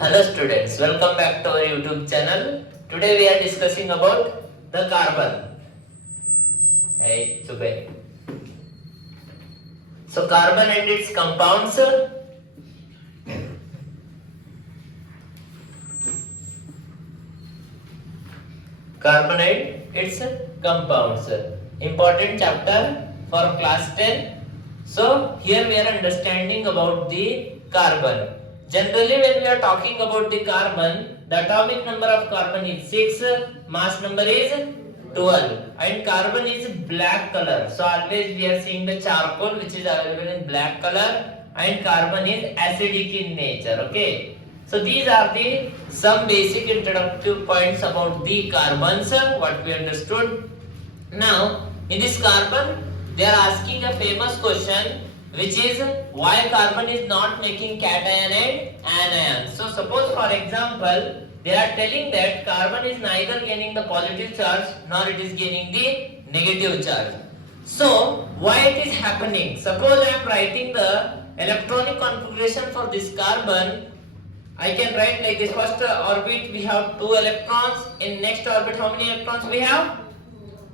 Hello students, welcome back to our YouTube channel. Today we are discussing about the carbon. Hey, Subhay. So carbon and its compounds. Carbon and its compounds. Important chapter for class 10. So here we are understanding about the carbon. Generally when we are talking about the carbon, the atomic number of carbon is 6, mass number is 12 and carbon is black color. So always we are seeing the charcoal which is available in black color and carbon is acidic in nature. Okay. So these are the some basic introductory points about the carbons what we understood. Now in this carbon they are asking a famous question which is why carbon is not making cation and anion. So suppose for example they are telling that carbon is neither gaining the positive charge nor it is gaining the negative charge. So why it is happening? Suppose I am writing the electronic configuration for this carbon. I can write like this. First orbit we have 2 electrons. In next orbit how many electrons we have?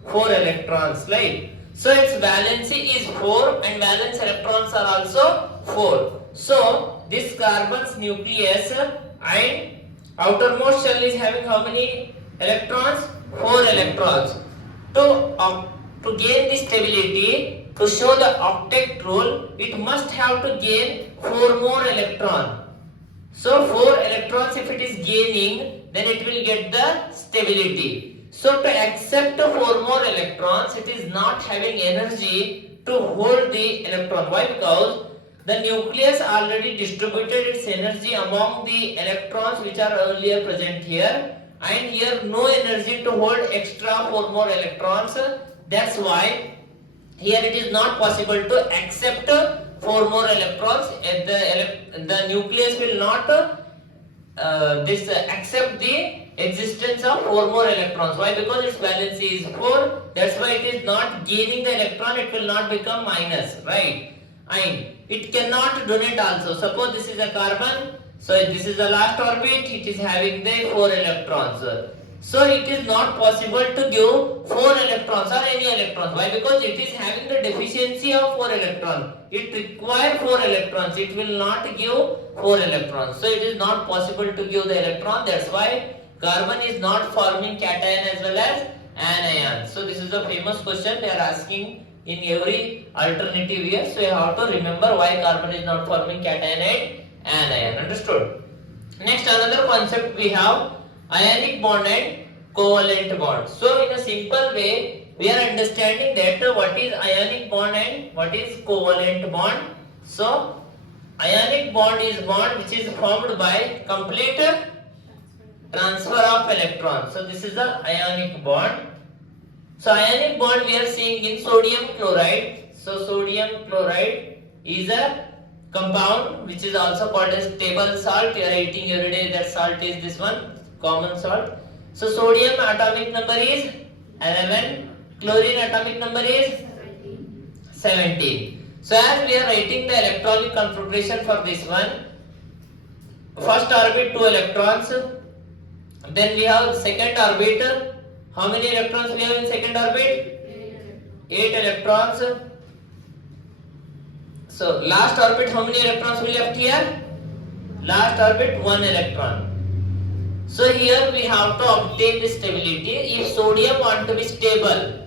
4 electrons, right? So its valency is 4 and valence electrons are also 4. So this carbon's nucleus and outermost shell is having how many electrons? 4 electrons. To gain the stability, to show the octet rule, it must have to gain 4 more electrons. So 4 electrons if it is gaining, then it will get the stability. So to accept 4 more electrons, it is not having energy to hold the electron. Why? Because the nucleus already distributed its energy among the electrons which are earlier present here, and here no energy to hold extra 4 more electrons. That's why here it is not possible to accept 4 more electrons. The nucleus will not accept the existence of 4 more electrons. Why? Because its valency is 4. That's why it is not gaining the electron. It will not become minus, right? And it cannot donate also. Suppose this is a carbon. So this is the last orbit. It is having the 4 electrons. So it is not possible to give 4 electrons or any electrons. Why? Because it is having the deficiency of 4 electrons. It requires 4 electrons. It will not give 4 electrons. So it is not possible to give the electron. That's why carbon is not forming cation as well as anion. So this is a famous question they are asking in every alternative year. So you have to remember why carbon is not forming cation and anion. Understood? Next another concept we have ionic bond and covalent bond. So in a simple way we are understanding that what is ionic bond and what is covalent bond. So ionic bond is bond which is formed by complete transfer of electrons. So this is the ionic bond. So ionic bond we are seeing in sodium chloride. So sodium chloride is a compound which is also called as table salt. You are eating every day, that salt is this one, common salt. So sodium atomic number is 11, chlorine atomic number is 17. So as we are writing the electronic configuration for this one, first orbit 2 electrons, then we have second orbit. How many electrons we have in second orbit? 8 electrons. So last orbit how many electrons we left here? Last orbit 1 electron. So here we have to obtain the stability. If sodium want to be stable,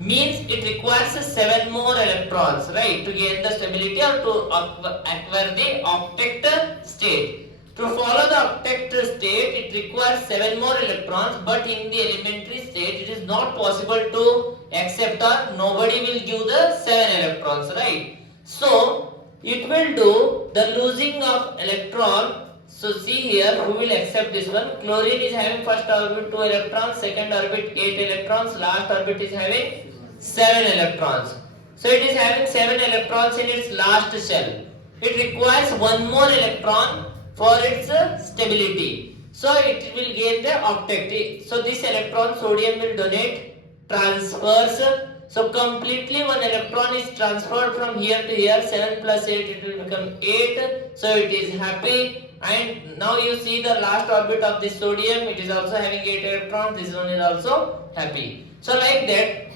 means it requires 7 more electrons, right, to gain the stability or to acquire the octet state. To follow the octet state, it requires 7 more electrons, but in the elementary state, it is not possible to accept, or nobody will give the 7 electrons, right? So it will do the losing of electron. So see here, who will accept this one? Chlorine is having first orbit 2 electrons, second orbit 8 electrons, last orbit is having 7 electrons. So it is having 7 electrons in its last shell. It requires 1 more electron for its stability. So it will gain the octet. So this electron sodium will donate, transfers So completely one electron is transferred from here to here. 7 plus 8, it will become 8. So it is happy. And now you see the last orbit of this sodium, it is also having 8 electrons. This one is also happy. So like that,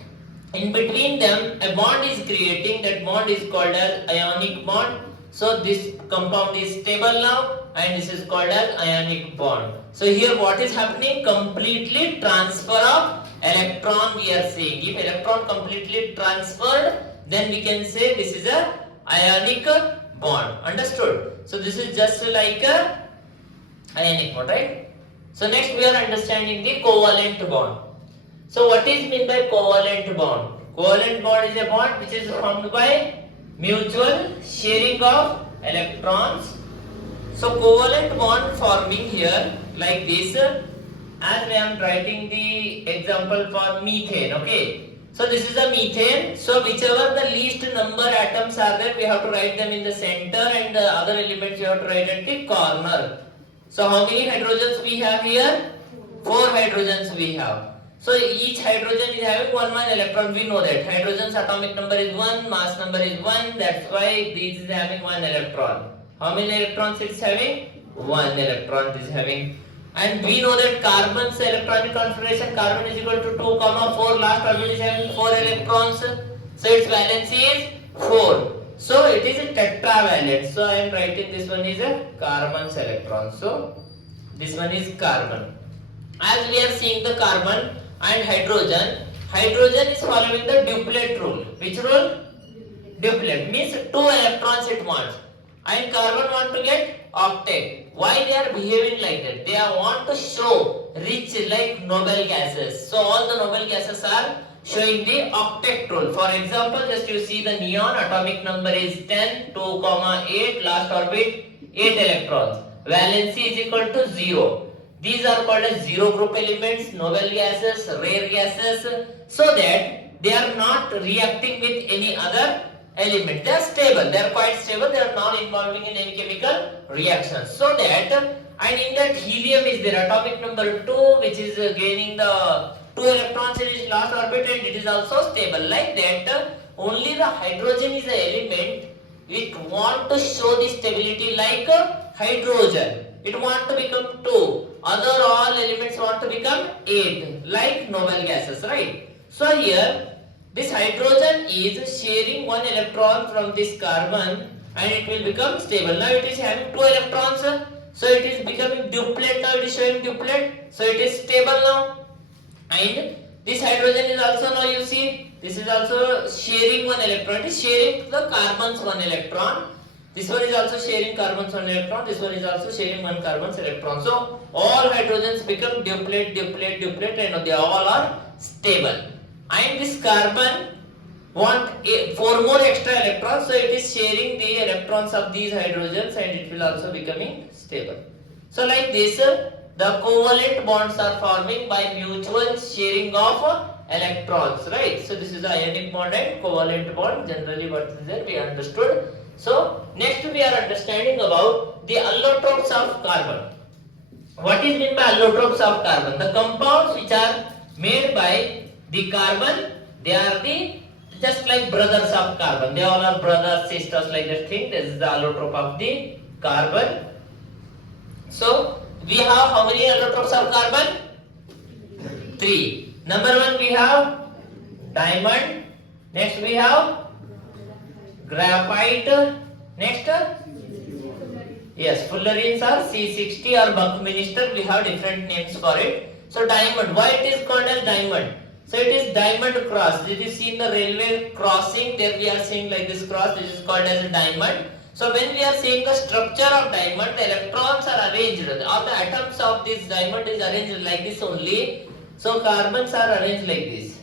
in between them a bond is creating. That bond is called as ionic bond. So this compound is stable now, and this is called as ionic bond. So here what is happening? Completely transfer of electron we are saying. If electron completely transferred, then we can say this is a ionic bond. Understood? So this is just like a ionic bond, right? So next we are understanding the covalent bond. So what is meant by covalent bond? Covalent bond is a bond which is formed by mutual sharing of electrons. So covalent bond forming here like this, as I am writing the example for methane, okay. So this is a methane. So whichever the least number atoms are there, we have to write them in the center, and the other elements we have to write at the corner. So how many hydrogens we have here? 4 hydrogens we have. So each hydrogen is having one electron. We know that hydrogen's atomic number is 1, mass number is 1. That's why this is having 1 electron. How many electrons it is having? 1 electron it is having. And we know that carbon's electronic configuration, carbon is equal to 2, 4. Last orbit is having 4 electrons. So its valency is 4. So it is a tetravalent. So I am writing this one is a carbon's electron. So this one is carbon. As we are seeing the carbon and hydrogen, hydrogen is following the duplet rule. Which rule? Duplet means 2 electrons it wants, and carbon want to get octet. Why they are behaving like that? They want to show rich like noble gases. So all the noble gases are showing the octet rule. For example, just you see the neon, atomic number is 10, 2, 8, last orbit 8 electrons. Valency is equal to 0. These are called as zero group elements, noble gases, rare gases, so that they are not reacting with any other element. They are stable, they are quite stable, they are not involving in any chemical reactions. So that, and in that helium is there, atomic number 2, which is gaining the 2 electrons in its last orbit, and it is also stable. Like that, only the hydrogen is the element which want to show the stability like hydrogen. It want to become 2. Other all elements want to become 8, like noble gases, right? So here this hydrogen is sharing 1 electron from this carbon, and it will become stable. Now it is having 2 electrons, so it is becoming duplet. Now it is showing duplet, so it is stable now. And this hydrogen is also, now you see, this is also sharing 1 electron. It is sharing the carbon's 1 electron. This one is also sharing carbon's 1 electron. This one is also sharing 1 carbon's electron. So all hydrogens become duplet, duplet, duplet, and they all are stable. And this carbon want 4 more extra electrons, so it is sharing the electrons of these hydrogens, and it will also becoming stable. So like this, the covalent bonds are forming by mutual sharing of electrons, right? So this is the ionic bond and covalent bond. Generally what is there we understood. So next we are understanding about the allotropes of carbon. What is meant by allotropes of carbon? The compounds which are made by the carbon, they are the just like brothers of carbon. They all are brothers, sisters, like that thing. This is the allotrope of the carbon. So we have how many allotropes of carbon? 3. Number 1 we have diamond. Next we have graphite. Next, yes, fullerenes are C60 or Buckminster. We have different names for it. So diamond, why it is called as diamond? So it is diamond cross. Did you see in the railway crossing? There we are seeing like this cross. This is called as a diamond. So when we are seeing the structure of diamond, the electrons are arranged. All the atoms of this diamond is arranged like this only. So carbons are arranged like this.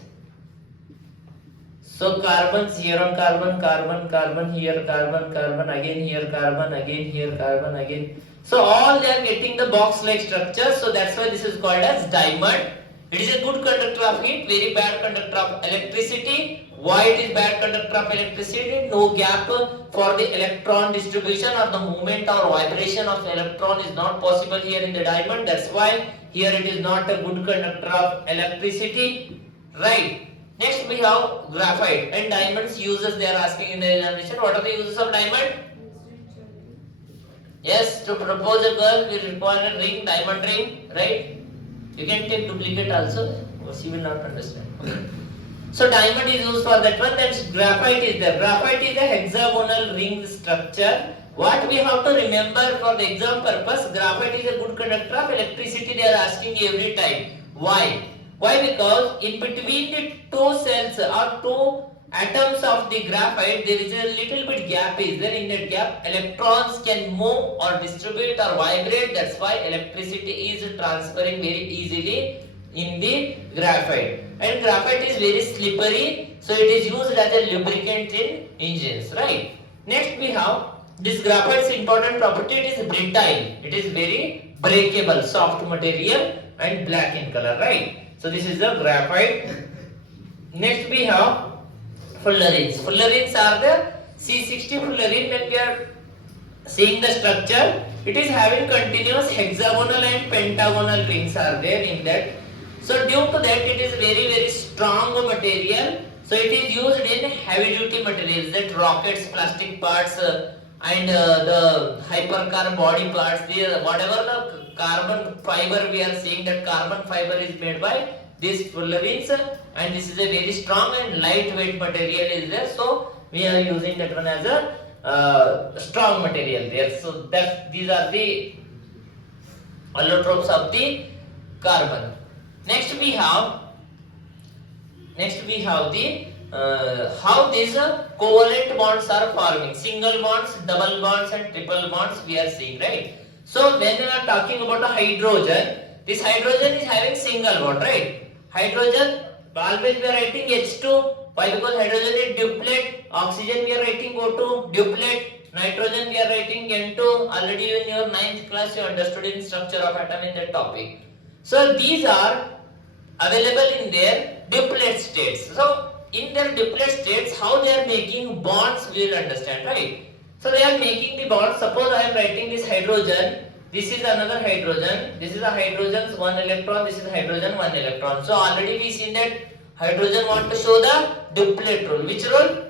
So carbons here on carbon, carbon, carbon, here carbon, carbon, again here carbon, again here carbon, again. So all they are getting the box like structure. So that's why this is called as diamond. It is a good conductor of heat, very bad conductor of electricity. Why it is bad conductor of electricity? No gap for the electron distribution, or the movement or vibration of electron is not possible here in the diamond. That's why here it is not a good conductor of electricity, right? Next we have graphite and diamonds uses they are asking in the examination. What are the uses of diamond? Yes, to propose a girl we require a ring, diamond ring, right? You can take duplicate also, but she will not understand. So diamond is used for that one. Then graphite is there. Graphite is a hexagonal ring structure. What we have to remember for the exam purpose, graphite is a good conductor of electricity. They are asking every time. Why? Why? Because in between the two cells or two atoms of the graphite, there is a little bit gap is there. In that gap, electrons can move or distribute or vibrate. That's why electricity is transferring very easily in the graphite. And graphite is very slippery, so it is used as a lubricant in engines, right? Next we have this graphite's important property. It is brittle. It is very breakable, soft material and black in color, right? So this is the graphite. Next we have fullerenes. Fullerenes are the C60 fullerene. When we are seeing the structure, it is having continuous hexagonal and pentagonal rings are there in that. So due to that, it is very strong material. So it is used in heavy duty materials, that rockets, plastic parts, and the hypercar body parts. Whatever the carbon fiber we are seeing, that carbon fiber is made by these fullerenes, and this is a very strong and lightweight material is there. So we are using that one as a strong material there. So that these are the allotropes of the carbon. Next we have the how these covalent bonds are forming. Single bonds, double bonds and triple bonds we are seeing, right? So when we are talking about a hydrogen, this hydrogen is having single bond, right? Hydrogen, always we are writing H2. Why? Because hydrogen is duplet. Oxygen we are writing O2, duplet. Nitrogen we are writing N2. Already in your 9th class you understood in structure of atom in that topic. So these are available in their duplet states. So in their duplet states, how they are making bonds we will understand, right? So they are making the bonds. Suppose I am writing this hydrogen. This is another hydrogen. This is a hydrogen's 1 electron. This is hydrogen 1 electron. So already we seen that hydrogen want to show the duplet rule. Which rule?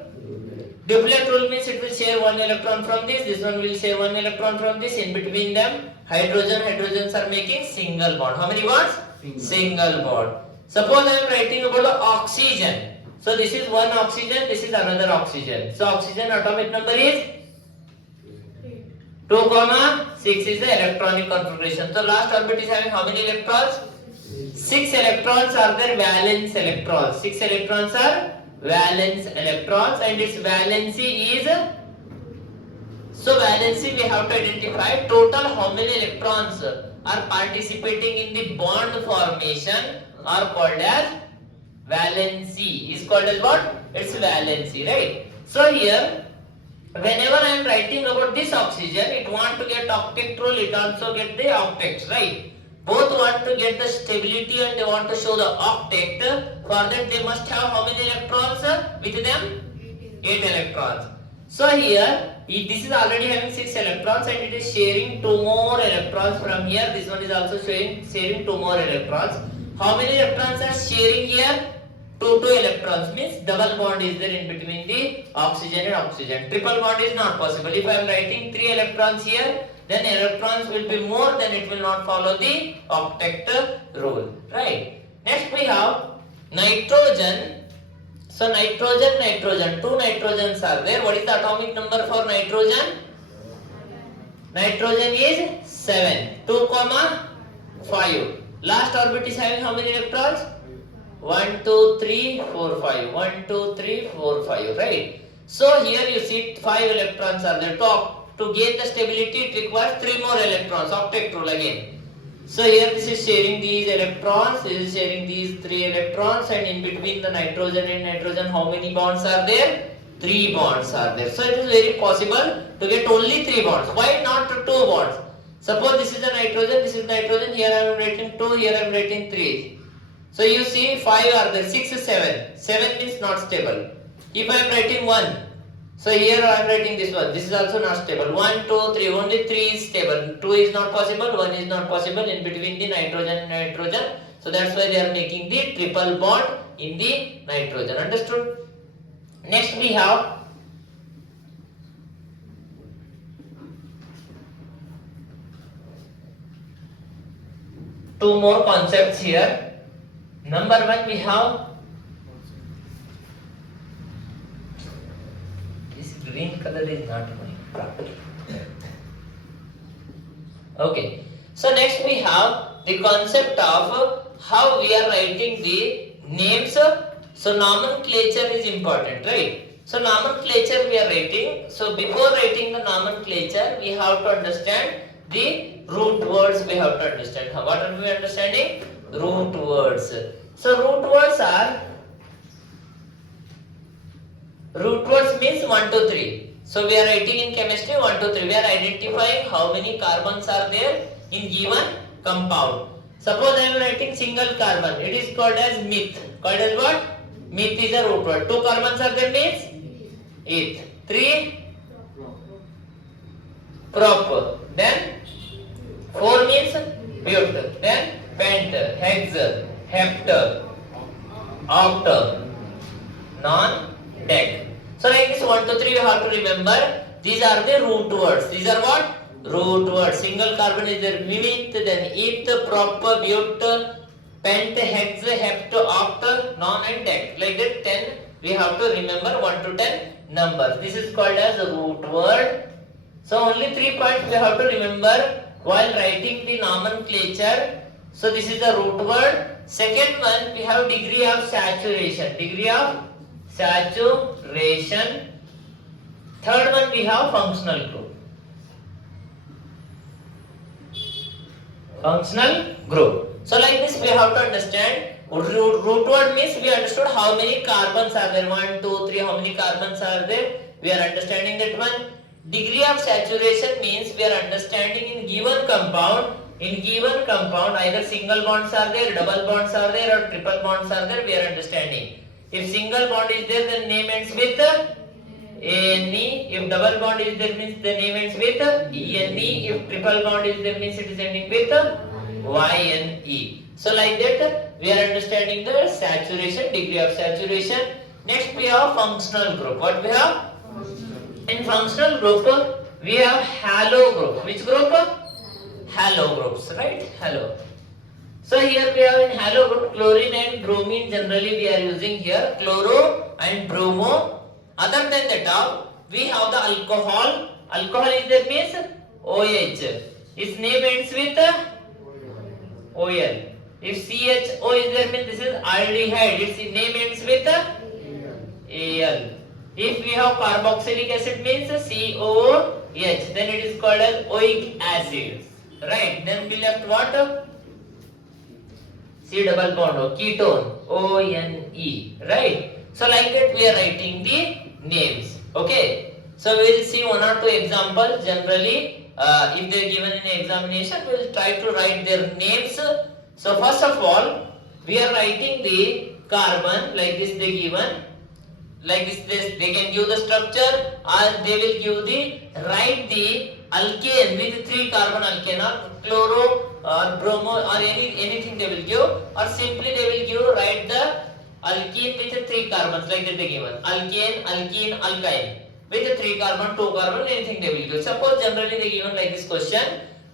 Duplet rule means it will share 1 electron from this. This one will share 1 electron from this. In between them, hydrogens are making single bond. How many bonds? Single bond. Suppose I am writing about the oxygen. So this is one oxygen, this is another oxygen. So oxygen atomic number is 2, 6 is the electronic configuration. So last orbit is having how many electrons? 6 electrons are there, valence electrons. 6 electrons are valence electrons, and its valency is, so valency we have to identify total how many electrons are participating in the bond formation are called as valency. Is called as what? It's valency, right? So here, whenever I am writing about this oxygen, it want to get octet rule, it also get the octets, right? Both want to get the stability and they want to show the octet. For that they must have how many electrons with them? 8 electrons. So here, this is already having 6 electrons and it is sharing 2 more electrons from here. This one is also sharing 2 more electrons. How many electrons are sharing here? 2 electrons, means double bond is there in between the oxygen and oxygen. Triple bond is not possible. If I am writing 3 electrons here, then electrons will be more, then it will not follow the octet rule, right? Next we have nitrogen. So nitrogen, 2 nitrogens are there. What is the atomic number for nitrogen? Nitrogen is 7, 2, 5. Last orbit is having how many electrons? 1, 2, 3, 4, 5. 1, 2, 3, 4, 5, right? So here you see 5 electrons are there. To gain the stability, it requires 3 more electrons. Octet rule again. So here this is sharing these electrons, this is sharing these 3 electrons, and in between the nitrogen and nitrogen, how many bonds are there? 3 bonds are there. So it is very possible to get only 3 bonds. Why not 2 bonds? Suppose this is a nitrogen, this is nitrogen, here I am writing 2, here I am writing 3. So you see 5 are there, 6, 7. 7 is not stable. If I am writing 1, So here I am writing this one. This is also not stable. 1, 2, 3. Only 3 is stable. 2 is not possible. 1 is not possible in between the nitrogen and nitrogen. So that's why they are making the triple bond in the nitrogen. Understood? Next we have two more concepts here. Number one, we have this green color is not going properly. Okay. So next we have the concept of how we are writing the names. So nomenclature is important, right? So nomenclature we are writing. So before writing the nomenclature, we have to understand the root words. We have to understand. What are we understanding? Root words. So root words means 1, 2, 3. So we are writing in chemistry 1, 2, 3. We are identifying how many carbons are there in given compound. Suppose I am writing single carbon. It is called as meth. Called as what? Meth is a root word. 2 carbons are there means eth. 3 prop. Then 4 means but. Then pent, hex, hept, oct, non, dec. So like this 1, 2, 3 you have to remember. These are the root words. These are what? Root words. Single carbon is there meth, then eth, prop, but, pent, hex, hept, oct, non and dec. Like that 10 we have to remember 1 to 10 numbers. This is called as a root word. So only 3 points we have to remember while writing the nomenclature. So this is the root word. Second one, we have degree of saturation. Degree of saturation. Third one, we have functional group. Functional group. So like this we have to understand. Root word means we understood how many carbons are there. 1, 2, 3. How many carbons are there? We are understanding that one. Degree of saturation means we are understanding in given compound. In given compound, either single bonds are there, double bonds are there, or triple bonds are there. We are understanding. If single bond is there, then name ends with Ane. If double bond is there, means the name ends with Ene. If triple bond is there, means it is ending with Yne. So like that, we are understanding the saturation, degree of saturation. Next, we have functional group. What we have? In functional group, we have halo group. Which group? Halo groups, right? Halo. So here we have in halo group chlorine and bromine. Generally we are using here chloro and bromo. Other than that, we have the alcohol. Alcohol is there means OH. Its name ends with OL. If CHO is there means this is aldehyde. Its name ends with AL. If we have carboxylic acid means COOH, then it is called as oic acid. Right? Then we left what? C double bond, ketone, ONE. Right? So like that we are writing the names. Okay? So we will see 1 or 2 examples. Generally, if they are given in examination, we will try to write their names. So first of all, we are writing the carbon like this they given. Like this, they can give the structure or they will give write the alkane with 3 carbon alkane or chloro or bromo or anything they will give, or simply they will give write the alkene with 3 carbons like that they given. Alkane, alkene, alkyne with 3 carbon, 2 carbon, anything they will give. Suppose generally they given like this question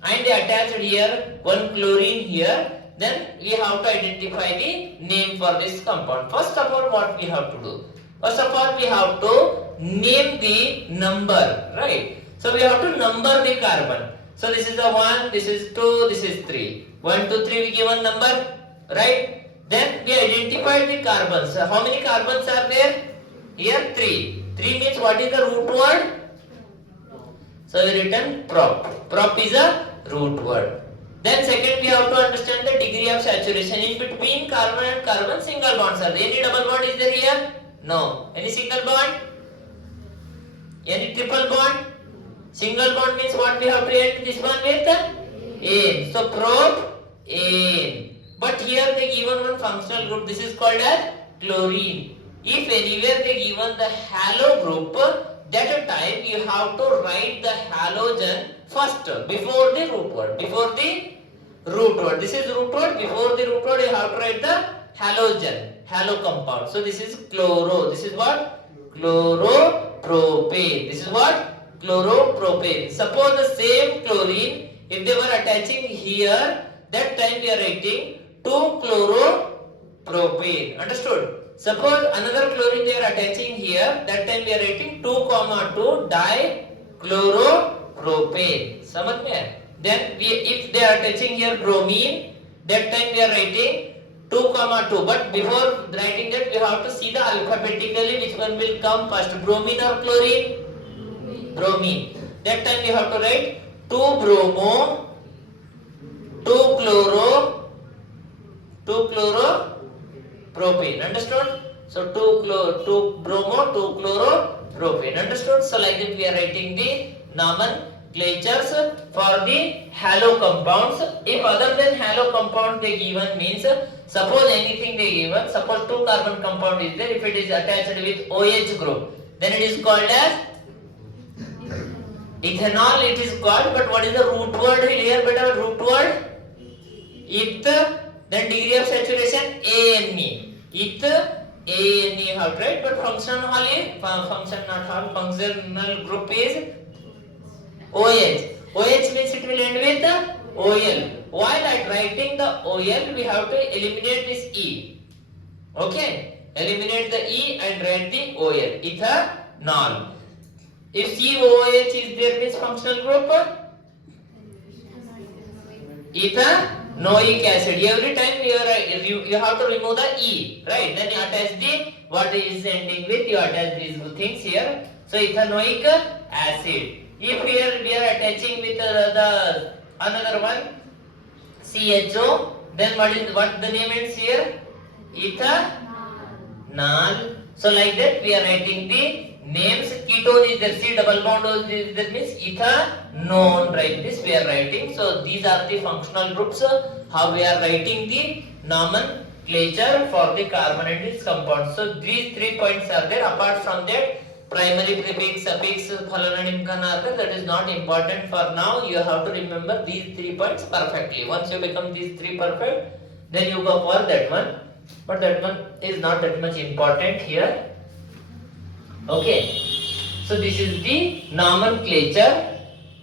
and they attached here 1 chlorine here, then we have to identify the name for this compound. First of all, what we have to do? First of all, we have to name the number, right? So we have to number the carbon. So this is the 1, this is 2, this is 3. 1, 2, 3 we give one number, right? Then we identified the carbons. So how many carbons are there? Here 3. 3 means what is the root word? So we written prop. Prop is a root word. Then second we have to understand the degree of saturation. In between carbon and carbon single bonds are there. Any double bond is there here? No. Any single bond? Any triple bond? Single bond means what we have to end this one with? Ane. So propane. But here they given one functional group. This is called as chlorine. If anywhere they given the halo group, that time you have to write the halogen first before the root word. Before the root word. This is root word. Before the root word you have to write the halogen, halo compound. So this is chloro. This is what? Chloropropane. This is what? Chloropropane. Suppose the same chlorine, if they were attaching here, that time we are writing 2-chloropropane. Understood? Suppose another chlorine they are attaching here, that time we are writing 2,2 dichloropropane. समझ में है? Then if they are attaching here bromine, that time we are writing 2,2. But before writing that, we have to see the alphabetically which one will come first, bromine or chlorine? Bromine. That time we have to write 2-bromo, 2-chloropropane. Understood? So 2-bromo, 2-chloropropane. Understood? So like that we are writing the nomenclatures for the halo compounds. If other than halo compound they given means, suppose anything they given, suppose 2 carbon compound is there, if it is attached with OH group, then it is called as ethanol. It is called, but what is the root word here? Better root word eth, then degree of saturation ANE. Eth ANE you have to write, but functional group is OH. OH means it will end with OL. While at writing the OL, we have to eliminate this E. Okay? Eliminate the E and write the OL. Ethanol. If COOH is there means functional group ethanoic acid. Every time you have to remove the E, right? Then you attach the what is ending with, you attach these things here. So ethanoic acid. If here we are attaching with the another one CHO, then what the name is here? Ethanol. So like that we are writing the names. Ketone is there, C double bond is there means ethanone. Like this we are writing. So these are the functional groups. How we are writing the nomenclature for the carbon and its compounds. So these 3 points are there. Apart from that, primary prefix, suffix, phalana, nimkana, that is not important for now. You have to remember these 3 points perfectly. Once you become these 3 perfect, then you go for that one. But that one is not that much important here. Okay. So this is the nomenclature.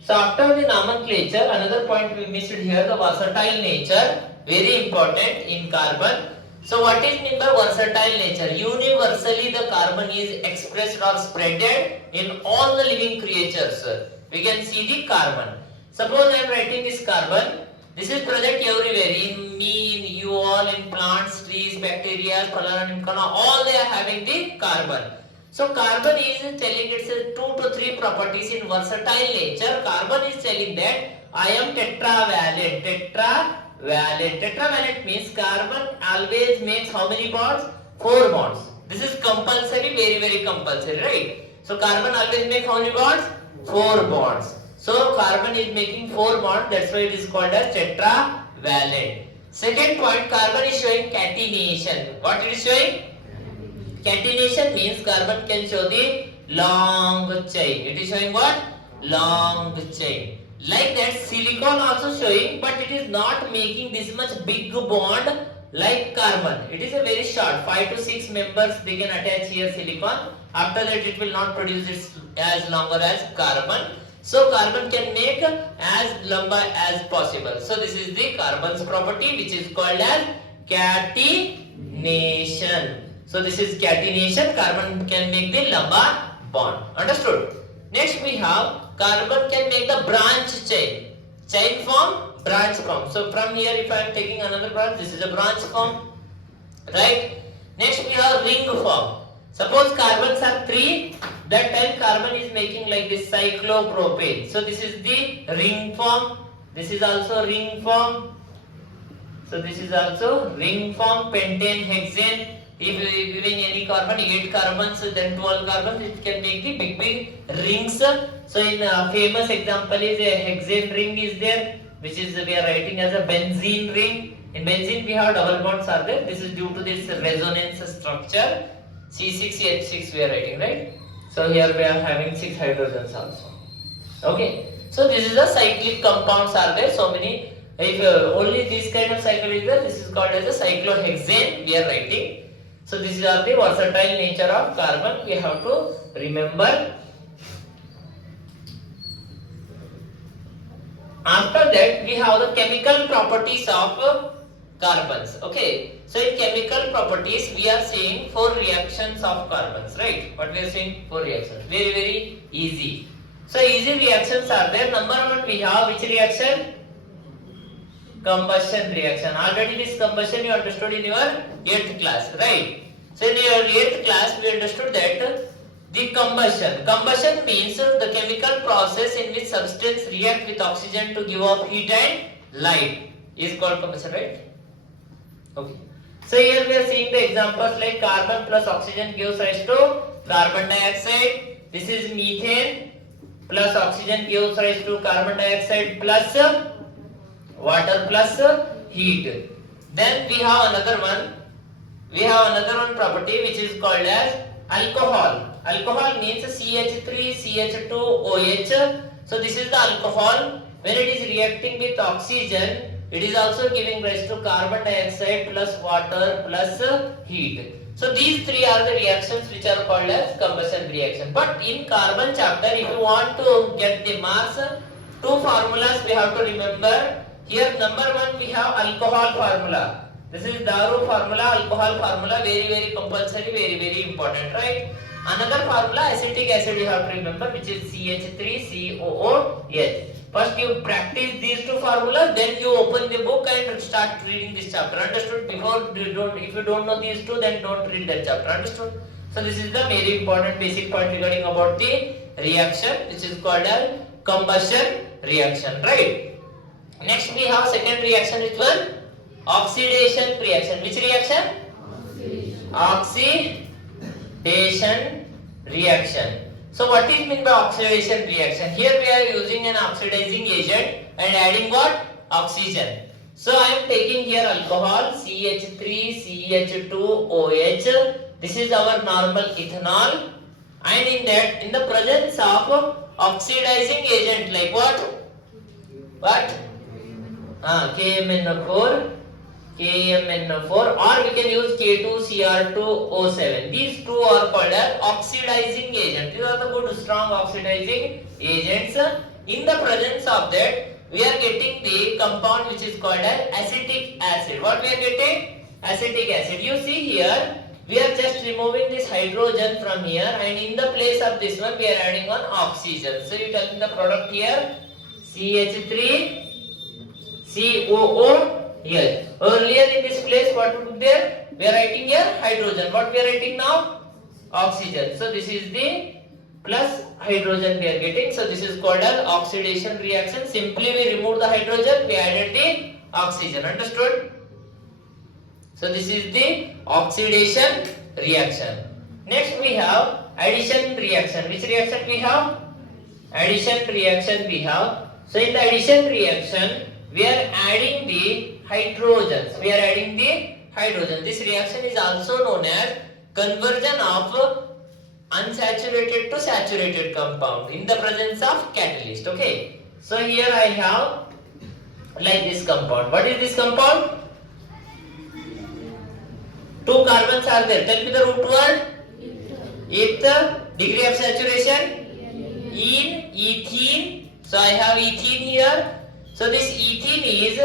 So after the nomenclature, another point we missed here, the versatile nature, very important in carbon. So what is meant by versatile nature? Universally the carbon is expressed or spreaded in all the living creatures. We can see the carbon. Suppose I am writing this carbon. This is present everywhere, in me, in you all, in plants, trees, bacteria, all they are having the carbon. So carbon is telling its 2 to 3 properties in versatile nature. Carbon is telling that I am tetravalent. Tetravalent means carbon always makes how many bonds? 4 bonds. This is compulsory, very, very compulsory, right? So carbon always makes how many bonds? 4 bonds. So carbon is making 4 bonds, that's why it is called as tetravalent. Second point, carbon is showing catenation. What it is showing? Catenation means carbon can show the long chain. It is showing what? Long chain. Like that, silicon also showing, but it is not making this much big bond like carbon. It is a very short, 5 to 6 members they can attach here silicon. After that it will not produce it as longer as carbon. So carbon can make as lamba as possible. So this is the carbon's property which is called as catenation. So this is catenation, carbon can make the lamba bond. Understood? Next we have carbon can make the branch chain. Chain form, branch form. So from here if I am taking another branch, this is a branch form. Right? Next we have ring form. Suppose carbons are 3, that time carbon is making like this cyclopropane. So this is the ring form. This is also ring form. So this is also ring form, pentane, hexane. If giving any carbon, 8 carbons, then 12 carbons, it can make the big rings. So in famous example is a hexane ring is there, which is we are writing as a benzene ring. In benzene we have double bonds are there. This is due to this resonance structure. C6H6 we are writing, right? So here we are having 6 hydrogens also. Okay. So this is the cyclic compounds are there. So many. If only this kind of cycle is there, this is called as a cyclohexane. We are writing. So these are the versatile nature of carbon. We have to remember. After that, we have the chemical properties of carbons. Okay. So in chemical properties, we are seeing 4 reactions of carbons, right? What we are seeing? 4 reactions. Very, very easy. So easy reactions are there. Number 1 we have which reaction? Combustion reaction. Already this combustion you understood in your 8th class, right? So in your 8th class we understood that the combustion. Combustion means the chemical process in which substance react with oxygen to give off heat and light is called combustion, right? Okay. So here we are seeing the examples like carbon plus oxygen gives rise to carbon dioxide. This is methane plus oxygen gives rise to carbon dioxide plus water plus heat. Then we have another one. We have another one property which is called as alcohol. Alcohol means CH3CH2OH. So this is the alcohol. When it is reacting with oxygen, it is also giving rise to carbon dioxide plus water plus heat. So these 3 are the reactions which are called as combustion reaction. But in carbon chapter, if you want to get the marks, 2 formulas we have to remember. Here number 1 we have alcohol formula. This is Daru formula, alcohol formula, very, very compulsory, very, very important, right? Another formula, acetic acid you have to remember, which is CH3COOH. First you practice these 2 formulas, then you open the book and start reading this chapter. Understood? Before if you don't know these 2, then don't read that chapter. Understood? So this is the very important basic point regarding about the reaction, which is called as combustion reaction, right? Next we have second reaction, which one? Oxidation reaction. Which reaction? Oxidation reaction. So what is meant by oxidation reaction? Here we are using an oxidizing agent and adding what? Oxygen. So I am taking here alcohol CH3CH2OH. This is our normal ethanol, and in that, in the presence of oxidizing agent like what? KMnO4, or we can use K2Cr2O7. These 2 are called as oxidizing agents. These are the good strong oxidizing agents. In the presence of that, we are getting the compound which is called as acetic acid. What we are getting? Acetic acid. You see here, we are just removing this hydrogen from here, and in the place of this one, we are adding on oxygen. So you taking the product here, CH3COO. Here. Earlier in this place, what would be there? We are writing here hydrogen. What we are writing now? Oxygen. So this is the plus hydrogen we are getting. So this is called as oxidation reaction. Simply we remove the hydrogen, we added the oxygen. Understood? So this is the oxidation reaction. Next we have addition reaction. Which reaction we have? Addition reaction we have. So in the addition reaction, we are adding the hydrogens. We are adding the hydrogen. This reaction is also known as conversion of unsaturated to saturated compound in the presence of catalyst. Okay. So here I have like this compound. What is this compound? 2 carbons are there. Tell me the root word. Ether. Degree of saturation in ethene. So I have ethene here. So this ethene is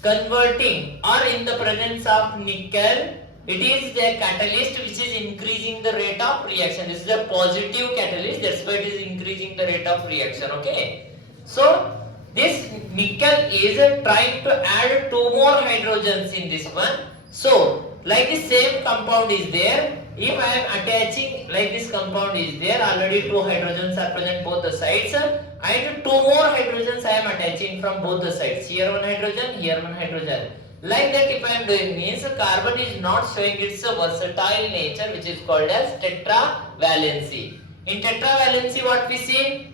converting, or in the presence of nickel, it is the catalyst which is increasing the rate of reaction. This is a positive catalyst, that's why it is increasing the rate of reaction. Okay. So this nickel is trying to add 2 more hydrogens in this one. So like the same compound is there. If I am attaching like this compound is there, already 2 hydrogens are present both the sides, and 2 more hydrogens I am attaching from both the sides. Here 1 hydrogen, here 1 hydrogen. Like that if I am doing means carbon is not showing its versatile nature, which is called as tetravalency. In tetravalency what we see?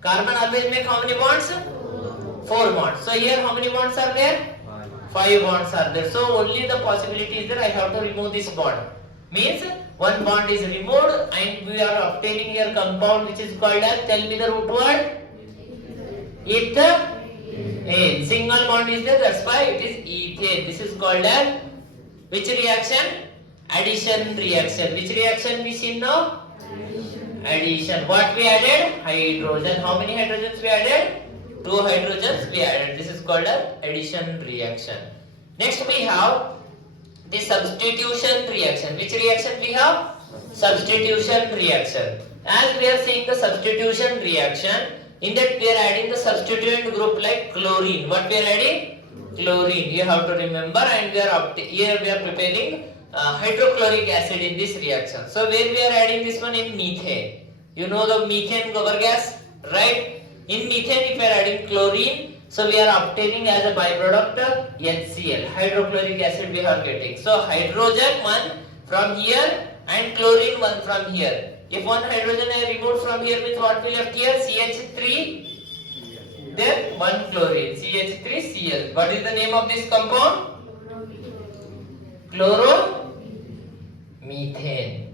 Carbon always make how many bonds? 4 bonds. So here how many bonds are there? 5 bonds are there. So only the possibility is that I have to remove this bond. Means one bond is removed and we are obtaining here compound which is called as, tell me the root word, ethane. Single bond is there, that's why it is ethane. This is called as which reaction? Addition reaction. Which reaction we see now? Addition. What we added? Hydrogen. How many hydrogens we added? 2 hydrogens we added. This is called as addition reaction. Next we have the substitution reaction. Which reaction we have? Substitution reaction. As we are seeing the substitution reaction, in that we are adding the substituent group like chlorine. What we are adding? Chlorine. You have to remember, and here we are preparing hydrochloric acid in this reaction. So where we are adding this one? In methane. You know the methane gobar gas, right? In methane if we are adding chlorine, so we are obtaining as a byproduct HCl, hydrochloric acid we are getting. So hydrogen one from here and chlorine one from here. If one hydrogen I removed from here, means what we left here? CH3, then one chlorine, CH3Cl. What is the name of this compound? Chloromethane.